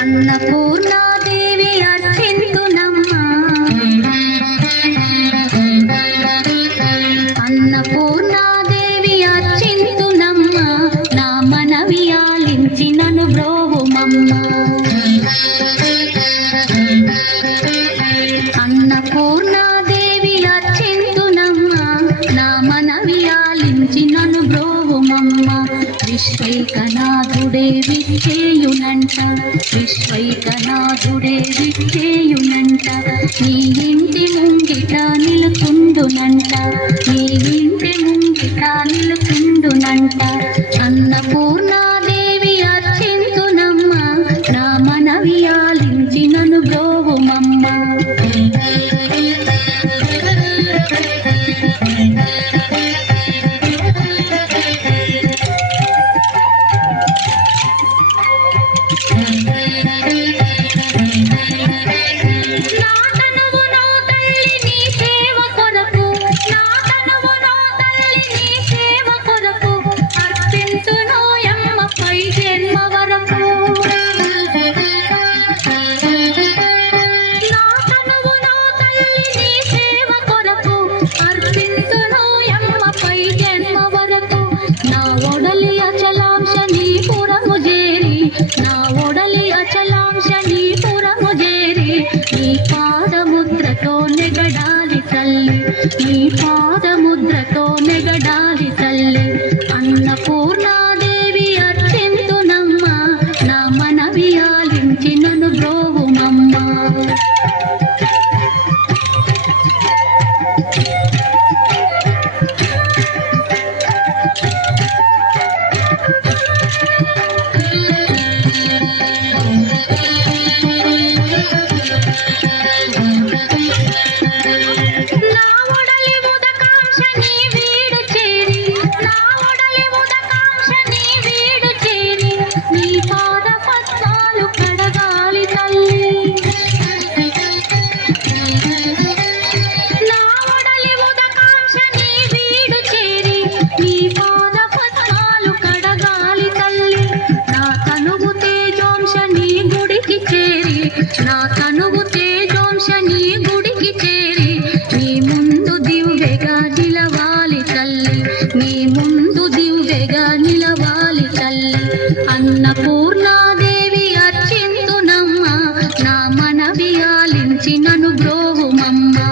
అన్నపూర్ణాదేవి అర్చింతునమ్మా, అన్నపూర్ణాదేవి అర్చింతునమ్మా, నా మనవి ఆలించి నన్ను బ్రోవుమమ్మా. అన్నపూర్ణాదేవి అర్చింతునమ్మా, నా మనవి ఆలించి నన్ను బ్రోవుమమ్మా. విశ్వైకనాథుడే విచ్చేయునంట, విశ్వైకనాథుడే విచ్చేయునంట, నీ ఇంటి ముంగిట నిలుతుండునంట, నీ ఇంటి ముంగిట నిలుతుండునంట. అన్నపూర్ణాదేవి అర్చింతునమ్మా, నా మనవి ఆలించి నన్ను బ్రోవుమమ్మా. నీ పాదముద్రతో నెగడాలి తల్లి. అన్నపూర్ణాదేవి అర్చింతునమ్మా, నా మనవి ఆలించి నన్ను బ్రోవుమమ్మా. నా తనువు తేజోంశ నీ గుడికి చేరి, నీ ముందు దివ్వెగా నిలవాలి తల్లి, నీ ముందు దివ్వెగా నిలవాలి తల్లి. అన్నపూర్ణాదేవి అర్చింతునమ్మా, నా మనవి ఆలించి నన్ను బ్రోవుమమ్మా.